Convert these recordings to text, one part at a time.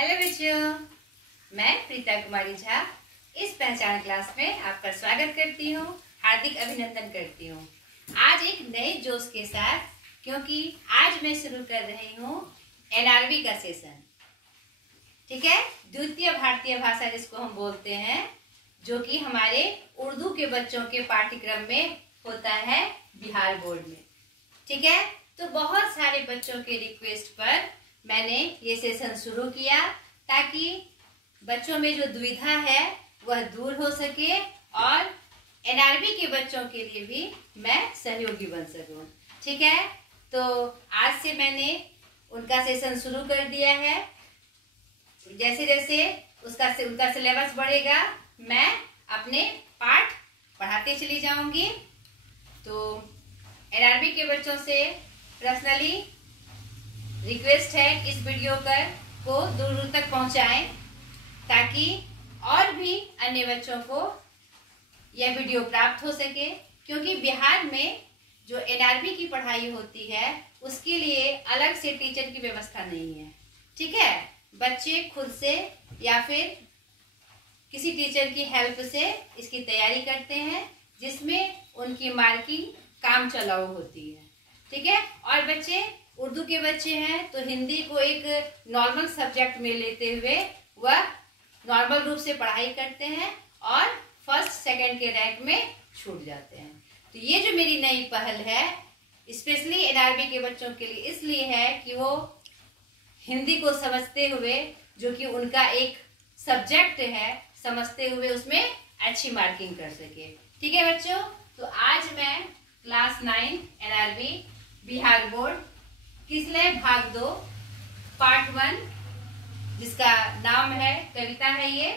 Hello बच्चों, मैं प्रीता कुमारी झा इस पहचान क्लास में आपका स्वागत करती हूँ, हार्दिक अभिनंदन करती हूँ। आज एक नए जोश के साथ, क्योंकि आज मैं शुरू कर रही हूँ एनआरबी का सेशन। ठीक है, द्वितीय भारतीय भाषा जिसको हम बोलते हैं, जो कि हमारे उर्दू के बच्चों के पाठ्यक्रम में होता है बिहार बोर्ड में। ठीक है, तो बहुत सारे बच्चों के रिक्वेस्ट पर मैंने ये सेशन शुरू किया ताकि बच्चों में जो दुविधा है वह दूर हो सके और एनआरबी के बच्चों के लिए भी मैं सहयोगी बन सकूं। ठीक है, तो आज से मैंने उनका सेशन शुरू कर दिया है। जैसे जैसे उनका सिलेबस बढ़ेगा मैं अपने पाठ पढ़ाते चली जाऊंगी। तो एनआरबी के बच्चों से पर्सनली रिक्वेस्ट है कि इस वीडियो को दूर दूर तक पहुंचाएं ताकि और भी अन्य बच्चों को यह वीडियो प्राप्त हो सके, क्योंकि बिहार में जो एनआरबी की पढ़ाई होती है उसके लिए अलग से टीचर की व्यवस्था नहीं है। ठीक है, बच्चे खुद से या फिर किसी टीचर की हेल्प से इसकी तैयारी करते हैं, जिसमें उनकी मार्किंग काम चलाऊ होती है। ठीक है, और बच्चे उर्दू के बच्चे हैं तो हिंदी को एक नॉर्मल सब्जेक्ट में लेते हुए वह नॉर्मल रूप से पढ़ाई करते हैं और फर्स्ट सेकंड के रैंक में छूट जाते हैं। तो ये जो मेरी नई पहल है स्पेशली एनआरबी के बच्चों के लिए इसलिए है कि वो हिंदी को समझते हुए, जो कि उनका एक सब्जेक्ट है, समझते हुए उसमें अच्छी मार्किंग कर सके। ठीक है बच्चों, तो आज मैं class 9 NRB Bihar board Kislay भाग 2 पार्ट 1, जिसका नाम है कविता है ये।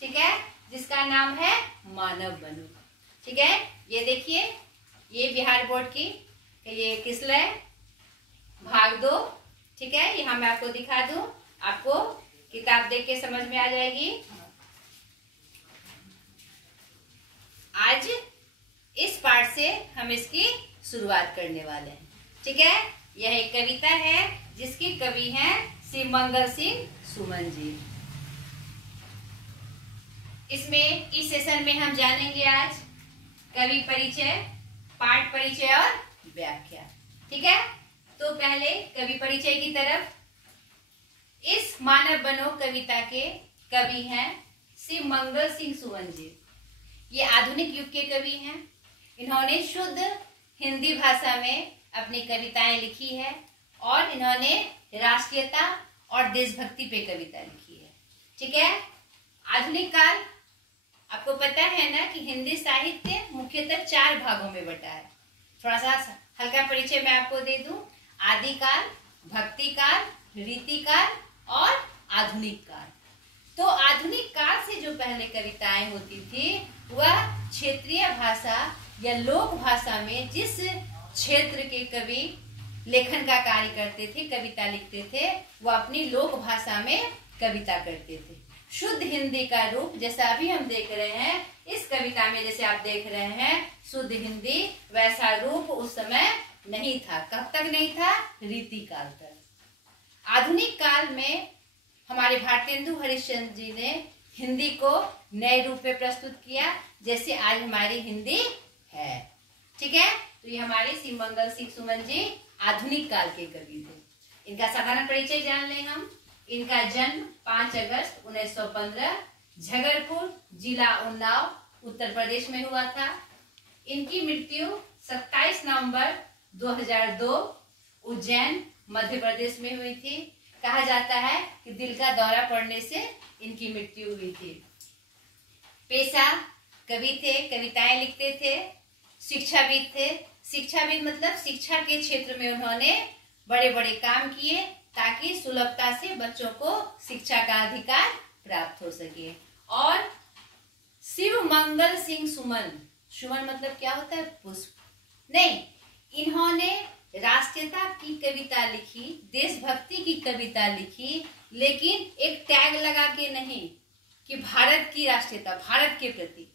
ठीक है, जिसका नाम है मानव बनो। ठीक है, ये देखिए, ये बिहार बोर्ड की ये किसलय भाग 2। ठीक है, यहाँ मैं आपको दिखा दूं, आपको किताब देख के समझ में आ जाएगी। आज इस पार्ट से हम इसकी शुरुआत करने वाले हैं। ठीक है, यह एक कविता है जिसके कवि हैं श्री मंगल सिंह सुमन जी। इसमें इस सेशन में हम जानेंगे आज कवि परिचय, पाठ परिचय और व्याख्या। ठीक है, तो पहले कवि परिचय की तरफ। इस मानव बनो कविता के कवि हैं श्री मंगल सिंह सुमन जी। ये आधुनिक युग के कवि हैं। इन्होंने शुद्ध हिंदी भाषा में अपनी कविताएं लिखी है और इन्होंने राष्ट्रीयता और देशभक्ति पे कविता लिखी है। ठीक है, आधुनिक काल आपको पता है ना कि हिंदी साहित्य मुख्यतः 4 भागों में बटा है। थोड़ा सा हल्का परिचय मैं आपको दे दूं। आदिकाल, भक्ति काल, रीति काल और आधुनिक काल। तो आधुनिक काल से जो पहले कविताएं होती थी वह क्षेत्रीय भाषा या लोक भाषा में जिस क्षेत्र के कवि लेखन का कार्य करते थे, कविता लिखते थे, वो अपनी लोक भाषा में कविता करते थे। शुद्ध हिंदी का रूप जैसा अभी हम देख रहे हैं इस कविता में, जैसे आप देख रहे हैं शुद्ध हिंदी, वैसा रूप उस समय नहीं था। कब तक नहीं था? रीति काल तक। आधुनिक काल में हमारे भारतेंदु हरिश्चंद्र जी ने हिंदी को नए रूप में प्रस्तुत किया, जैसे आज हमारी हिंदी है। ठीक है, तो ये हमारे श्री मंगल सिंह सुमन जी आधुनिक काल के कवि थे। इनका साधारण परिचय जान लें हम। इनका जन्म 5 अगस्त 1915 झगरपुर, जिला उन्नाव, उत्तर प्रदेश में हुआ था। इनकी मृत्यु 27 नवंबर 2002 उज्जैन, मध्य प्रदेश में हुई थी। कहा जाता है कि दिल का दौरा पड़ने से इनकी मृत्यु हुई थी। पेशा कवि थे, कविताएं लिखते थे, शिक्षाविद थे। शिक्षाविद मतलब शिक्षा के क्षेत्र में उन्होंने बड़े बड़े काम किए ताकि सुलभता से बच्चों को शिक्षा का अधिकार प्राप्त हो सके। और शिव मंगल सिंह सुमन, सुमन मतलब क्या होता है? पुष्प नहीं। इन्होंने राष्ट्रीयता की कविता लिखी, देशभक्ति की कविता लिखी, लेकिन एक टैग लगा के नहीं कि भारत की राष्ट्रीयता, भारत के प्रति।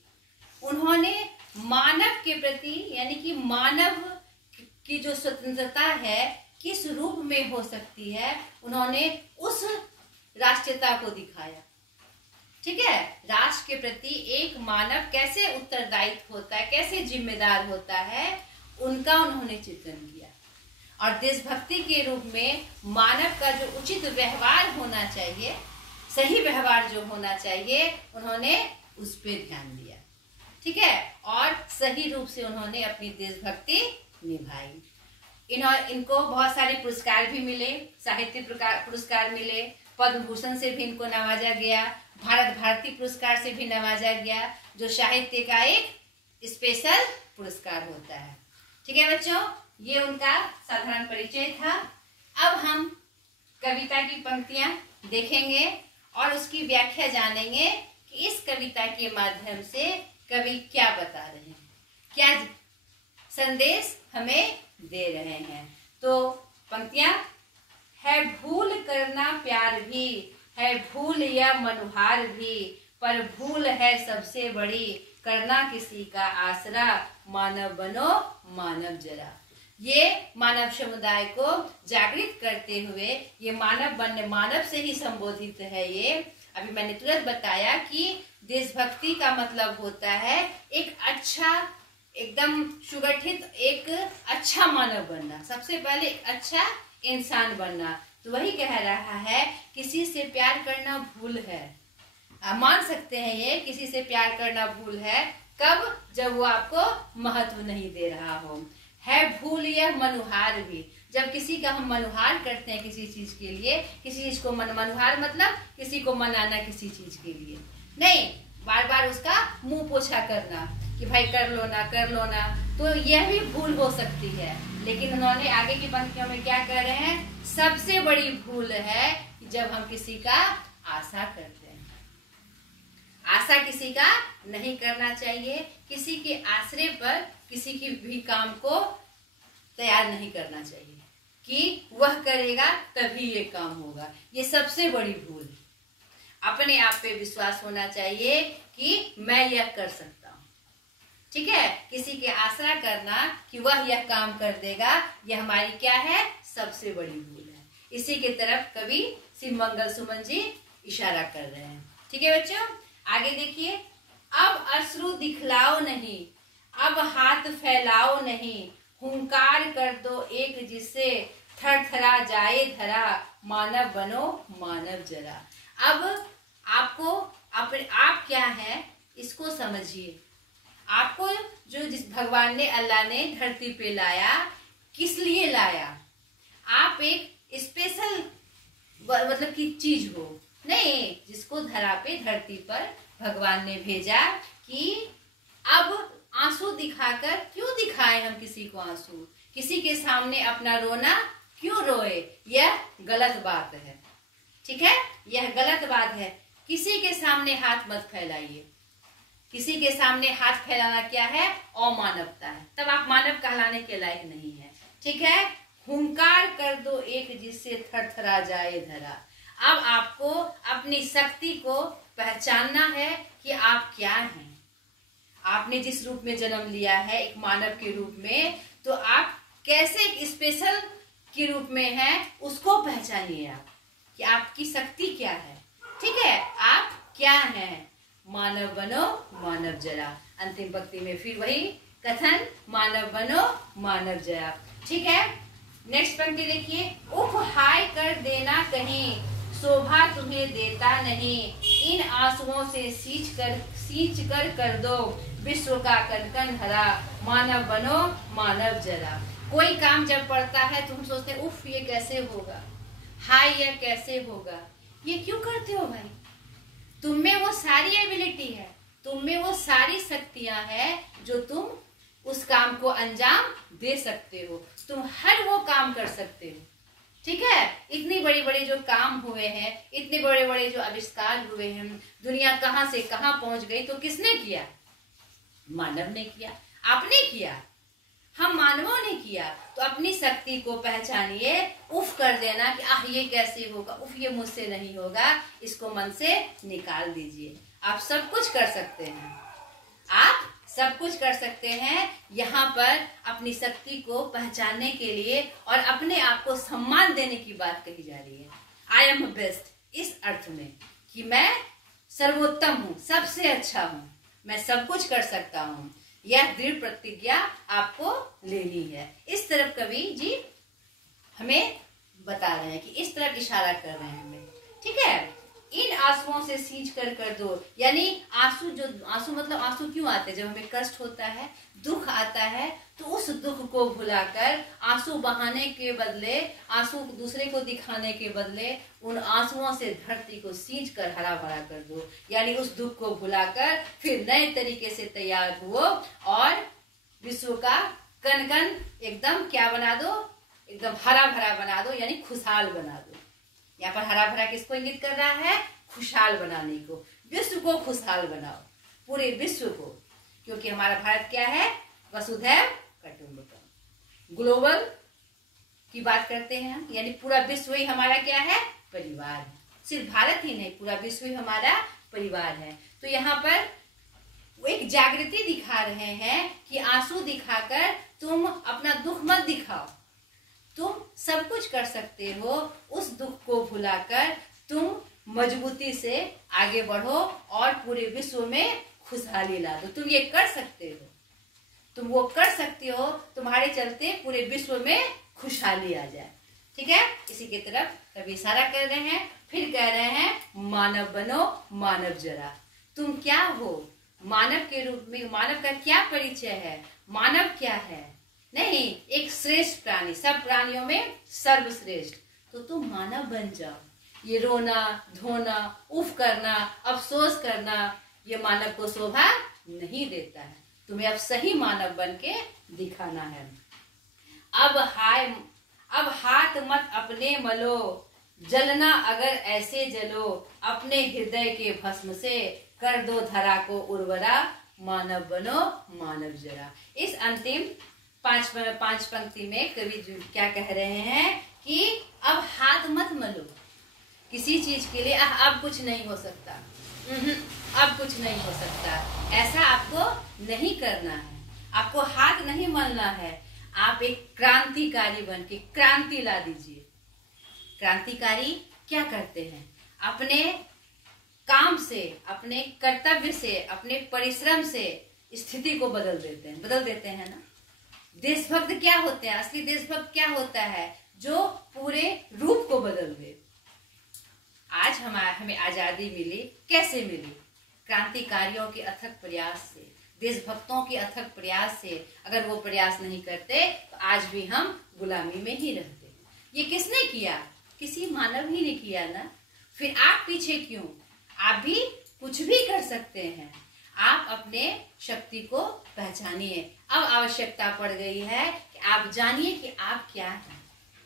उन्होंने मानव के प्रति, यानी कि मानव की जो स्वतंत्रता है किस रूप में हो सकती है, उन्होंने उस राष्ट्रीयता को दिखाया। ठीक है, राष्ट्र के प्रति एक मानव कैसे उत्तरदायित्व होता है, कैसे जिम्मेदार होता है, उनका उन्होंने चित्रण किया। और देशभक्ति के रूप में मानव का जो उचित व्यवहार होना चाहिए, सही व्यवहार जो होना चाहिए, उन्होंने उस पर ध्यान दिया। ठीक है, और सही रूप से उन्होंने अपनी देशभक्ति निभाई। इनको बहुत सारे पुरस्कार भी मिले, साहित्य पुरस्कार मिले, पद्म भूषण से भी इनको नवाजा गया, भारत भारती पुरस्कार से भी नवाजा गया, जो साहित्य का एक स्पेशल पुरस्कार होता है। ठीक है बच्चों, ये उनका साधारण परिचय था। अब हम कविता की पंक्तियां देखेंगे और उसकी व्याख्या जानेंगे कि इस कविता के माध्यम से कवि क्या बता रहे हैं, क्या संदेश हमें दे रहे हैं। तो पंक्तियां, है भूल करना प्यार भी, है भूल या मनुहार भी, पर भूल है सबसे बड़ी, करना किसी का आसरा, मानव बनो मानव जरा। ये मानव समुदाय को जागृत करते हुए, ये मानव बनने, मानव से ही संबोधित है। ये अभी मैंने तुरंत बताया कि देशभक्ति का मतलब होता है एक अच्छा, एकदम सुगठित, एक अच्छा मानव बनना, सबसे पहले एक अच्छा इंसान बनना। तो वही कह रहा है, किसी से प्यार करना भूल है। आप मान सकते हैं ये, किसी से प्यार करना भूल है। कब? जब वो आपको महत्व नहीं दे रहा हो। है भूल यह मनुहार भी, जब किसी का हम मनुहार करते हैं किसी चीज के लिए, किसी चीज को मनुहार मतलब किसी को मनाना किसी चीज के लिए नहीं, बार बार उसका मुंह पोछा करना कि भाई कर लो ना, कर लो ना, तो यह भी भूल हो सकती है। लेकिन उन्होंने आगे की पंक्तियों में क्या कह रहे हैं, सबसे बड़ी भूल है जब हम किसी का आशा करते हैं। आशा किसी का नहीं करना चाहिए, किसी के आश्रय पर किसी की भी काम को तैयार नहीं करना चाहिए कि वह करेगा तभी ये काम होगा। ये सबसे बड़ी भूल है। अपने आप पे विश्वास होना चाहिए कि मैं यह कर सकता हूँ। ठीक है, किसी के आसरा करना कि वह यह काम कर देगा, यह हमारी क्या है, सबसे बड़ी भूल है। इसी के तरफ कवि श्री मंगल सुमन जी इशारा कर रहे हैं। ठीक है बच्चों, आगे देखिए, अब अश्रु दिखलाओ नहीं, अब हाथ फैलाओ नहीं, हुंकार कर दो एक जिससे थरथरा जाए धरा, मानव बनो मानव जरा। अब आपको आप क्या है इसको समझिए। आपको जो जिस भगवान ने, अल्लाह ने धरती पे लाया, किस लिए लाया? आप एक स्पेशल मतलब की चीज हो नहीं, जिसको धरती पर भगवान ने भेजा कि अब आंसू दिखाकर क्यों दिखाए हम किसी को आंसू, किसी के सामने अपना रोना क्यों रोए, यह गलत बात है। ठीक है, यह गलत बात है। किसी के सामने हाथ मत फैलाइए। किसी के सामने हाथ फैलाना क्या है, अमानवता है, तब आप मानव कहलाने के लायक नहीं है। ठीक है, हुंकार कर दो एक जिससे थरथरा जाए धरा। अब आपको अपनी शक्ति को पहचानना है कि आप क्या हैं। आपने जिस रूप में जन्म लिया है, एक मानव के रूप में, तो आप कैसे एक स्पेशल के रूप में हैं, उसको पहचानिए आप कि आपकी शक्ति क्या है। ठीक है, आप क्या हैं, मानव बनो मानव जरा। अंतिम पंक्ति में फिर वही कथन, मानव बनो मानव जरा। ठीक है, नेक्स्ट पंक्ति देखिए, उफ हाय कर देना कहीं, शोभा तुम्हें देता नहीं, इन आंसुओं से सींच कर दो विश्व का कनकन भरा, मानव बनो मानव जरा। कोई काम जब पड़ता है तो हम सोचते हैं उफ ये कैसे होगा, हाय यह कैसे होगा। ये क्यों करते हो भाई? तुम में वो सारी एबिलिटी है, तुम में वो सारी शक्तियां हैं जो तुम उस काम को अंजाम दे सकते हो, तुम हर वो काम कर सकते हो। ठीक है, इतनी बड़ी बड़ी जो काम हुए हैं, इतने बड़े बड़े जो आविष्कार हुए हैं, दुनिया कहां से कहां पहुंच गई, तो किसने किया? मानव ने किया, आपने किया, हम मानवों ने किया। तो अपनी शक्ति को पहचानिए, उफ कर देना कि आह ये कैसे होगा, उफ ये मुझसे नहीं होगा, इसको मन से निकाल दीजिए। आप सब कुछ कर सकते हैं, आप सब कुछ कर सकते हैं। यहाँ पर अपनी शक्ति को पहचानने के लिए और अपने आप को सम्मान देने की बात कही जा रही है। आई एम बेस्ट, इस अर्थ में कि मैं सर्वोत्तम हूँ, सबसे अच्छा हूँ, मैं सब कुछ कर सकता हूँ। यह दृढ़ प्रतिज्ञा आपको लेनी है। इस तरफ कवि जी हमें बता रहे हैं कि इस तरफ इशारा कर रहे हैं हमें, ठीक है। इन आंसुओं से सींच कर दो, यानी आंसू, जो आंसू मतलब आंसू क्यों आते हैं? जब हमें कष्ट होता है, दुख आता है, तो उस दुख को भुलाकर आंसू बहाने के बदले, आंसू दूसरे को दिखाने के बदले, उन आंसुओं से धरती को सींच कर हरा भरा कर दो। यानी उस दुख को भुलाकर फिर नए तरीके से तैयार हुओ और विश्व का कण कण एकदम क्या बना दो? एकदम हरा भरा बना दो, यानी खुशहाल बना दो। यहाँ पर हरा भरा किसको इंगित कर रहा है? खुशहाल बनाने को। विश्व को खुशहाल बनाओ, पूरे विश्व को, क्योंकि हमारा भारत क्या है? वसुधैव कुटुंबकम, ग्लोबल की बात करते हैं हम, यानी पूरा विश्व ही हमारा क्या है? परिवार है। सिर्फ भारत ही नहीं, पूरा विश्व ही हमारा परिवार है। तो यहाँ पर वो एक जागृति दिखा रहे हैं कि आंसू दिखाकर तुम अपना दुख मत दिखाओ, तुम सब कुछ कर सकते हो। उस दुख को भुलाकर तुम मजबूती से आगे बढ़ो और पूरे विश्व में खुशहाली ला दो। तुम ये कर सकते हो, तुम वो कर सकते हो, तुम्हारे चलते पूरे विश्व में खुशहाली आ जाए, ठीक है। इसी की तरफ कभी इशारा कर रहे हैं, फिर कह रहे हैं मानव बनो, मानव जरा। तुम क्या हो? मानव के रूप में मानव का क्या परिचय है? मानव क्या है? नहीं, एक श्रेष्ठ प्राणी, सब प्राणियों में सर्वश्रेष्ठ। तो तुम मानव बन जाओ। ये रोना धोना, उफ करना, अफसोस करना, ये मानव को शोभा नहीं देता है। तुम्हें अब सही मानव बन के दिखाना है। अब हाथ मत अपने मलो, जलना अगर ऐसे जलो, अपने हृदय के भस्म से कर दो धरा को उर्वरा, मानव बनो मानव जरा। इस अंतिम पांच पंक्ति में कवि क्या कह रहे हैं कि अब हाथ मत मलो किसी चीज के लिए। अब कुछ नहीं हो सकता, अब कुछ नहीं हो सकता, ऐसा आपको नहीं करना है। आपको हाथ नहीं मलना है। आप एक क्रांतिकारी बन के क्रांति ला दीजिए। क्रांतिकारी क्या करते हैं? अपने काम से, अपने कर्तव्य से, अपने परिश्रम से स्थिति को बदल देते हैं ना। देशभक्त क्या होते हैं? असली देशभक्त क्या होता है? जो पूरे रूप को बदल दे। आज हमें आजादी मिली, कैसे मिली? क्रांतिकारियों के अथक प्रयास से, देशभक्तों के अथक प्रयास से। अगर वो प्रयास नहीं करते तो आज भी हम गुलामी में ही रहते। ये किसने किया? किसी मानव ही ने किया ना। फिर आप पीछे क्यों? आप भी कुछ भी कर सकते हैं। आप अपने शक्ति को पहचानिए। अब आवश्यकता पड़ गई है कि आप जानिए कि आप क्या हैं,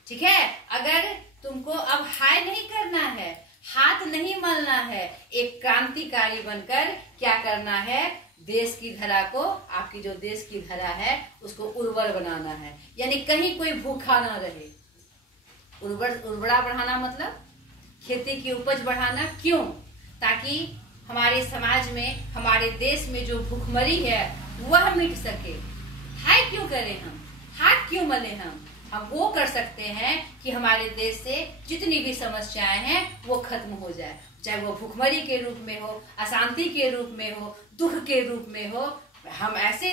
ठीक है। अगर तुमको अब हाय नहीं करना है, हाथ नहीं मलना है, एक क्रांतिकारी बनकर क्या करना है? देश की धरा को, आपकी जो देश की धरा है उसको उर्वर बनाना है। यानी कहीं कोई भूखा ना रहे। उर्वरा बढ़ाना मतलब खेती की उपज बढ़ाना। क्यों? ताकि हमारे समाज में, हमारे देश में जो भूखमरी है वह मिट सके। हाय क्यों करें हम? हाथ क्यों मले हम? वो कर सकते हैं कि हमारे देश से जितनी भी समस्याएं हैं वो खत्म हो जाए, चाहे वो भूखमरी के रूप में हो, अशांति के रूप में हो, दुख के रूप में हो। हम ऐसे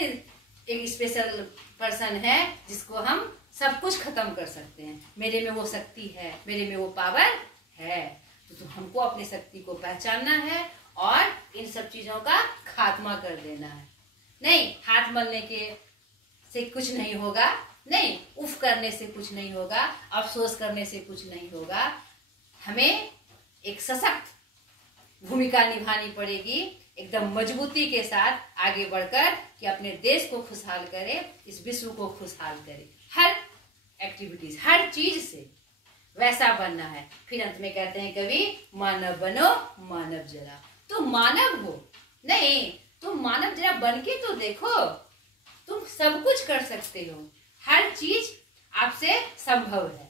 एक स्पेशल पर्सन है जिसको हम सब कुछ खत्म कर सकते हैं। मेरे में वो शक्ति है, मेरे में वो पावर है। तो हमको अपनी शक्ति को पहचानना है और इन सब चीजों का खात्मा कर देना है। नहीं, हाथ मलने के से कुछ नहीं होगा, नहीं उफ करने से कुछ नहीं होगा, अफसोस करने से कुछ नहीं होगा। हमें एक सशक्त भूमिका निभानी पड़ेगी, एकदम मजबूती के साथ आगे बढ़कर कि अपने देश को खुशहाल करे, इस विश्व को खुशहाल करे। हर एक्टिविटीज, हर चीज से वैसा बनना है। फिर अंत में कहते हैं कवि, मानव बनो मानव जरा। तुम मानव हो, नहीं तुम मानव जरा बन के तो देखो। तुम सब कुछ कर सकते हो, हर चीज आपसे संभव है।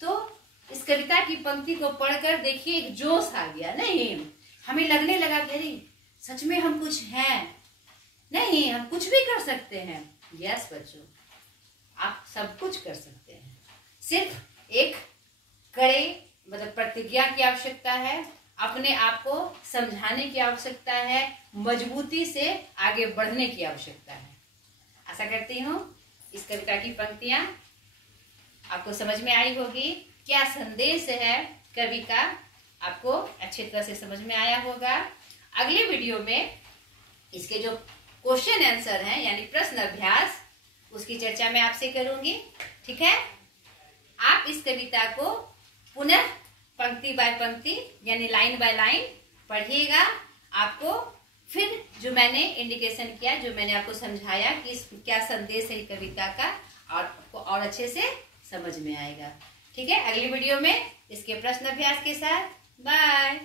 तो इस कविता की पंक्ति को पढ़कर देखिए, एक जोश आ गया। नहीं, हमें लगने लगा कि अरे सच में हम कुछ हैं। नहीं, हम कुछ भी कर सकते हैं। यस बच्चों, आप सब कुछ कर सकते हैं। सिर्फ एक कड़े मतलब प्रतिज्ञा की आवश्यकता है, अपने आप को समझाने की आवश्यकता है, मजबूती से आगे बढ़ने की आवश्यकता है। आशा करती हूँ इस कविता की पंक्तियां आपको समझ में आई होगी। क्या संदेश है कवि का, आपको अच्छी तरह से समझ में आया होगा। अगले वीडियो में इसके जो क्वेश्चन आंसर हैं यानी प्रश्न अभ्यास, उसकी चर्चा मैं आपसे करूंगी। ठीक है, आप इस कविता को पुनः पंक्ति बाय पंक्ति यानी लाइन बाय लाइन पढ़िएगा। आपको फिर जो मैंने इंडिकेशन किया, जो मैंने आपको समझाया कि इस क्या संदेश है कविता का, और आपको और अच्छे से समझ में आएगा। ठीक है, अगली वीडियो में इसके प्रश्न अभ्यास के साथ। बाय।